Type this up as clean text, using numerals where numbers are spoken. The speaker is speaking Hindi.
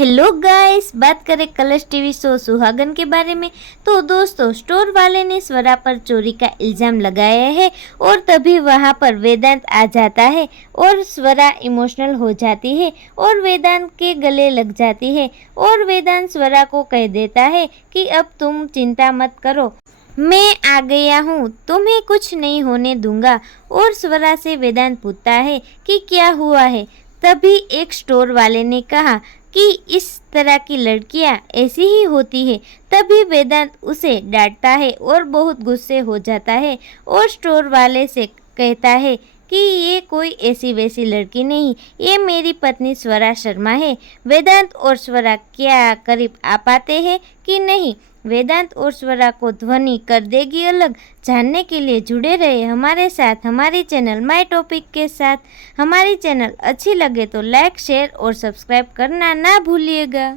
हेलो गाइस, बात करें कलर्स टीवी शो सुहागन के बारे में। तो दोस्तों, स्टोर वाले ने स्वरा पर चोरी का इल्ज़ाम लगाया है और तभी वहां पर वेदांत आ जाता है और स्वरा इमोशनल हो जाती है और वेदांत के गले लग जाती है और वेदांत स्वरा को कह देता है कि अब तुम चिंता मत करो, मैं आ गया हूँ, तुम्हें कुछ नहीं होने दूंगा। और स्वरा से वेदांत पूछता है कि क्या हुआ है। तभी एक स्टोर वाले ने कहा कि इस तरह की लड़कियां ऐसी ही होती है। तभी वेदांत उसे डांटता है और बहुत गुस्से हो जाता है और स्टोर वाले से कहता है कि ये कोई ऐसी वैसी लड़की नहीं, ये मेरी पत्नी स्वरा शर्मा है। वेदांत और स्वरा क्या करीब आ पाते हैं कि नहीं, वेदांत और स्वरा को ध्वनि कर देगी अलग। जानने के लिए जुड़े रहे हमारे साथ हमारी चैनल माय टॉपिक के साथ। हमारी चैनल अच्छी लगे तो लाइक, शेयर और सब्सक्राइब करना ना भूलिएगा।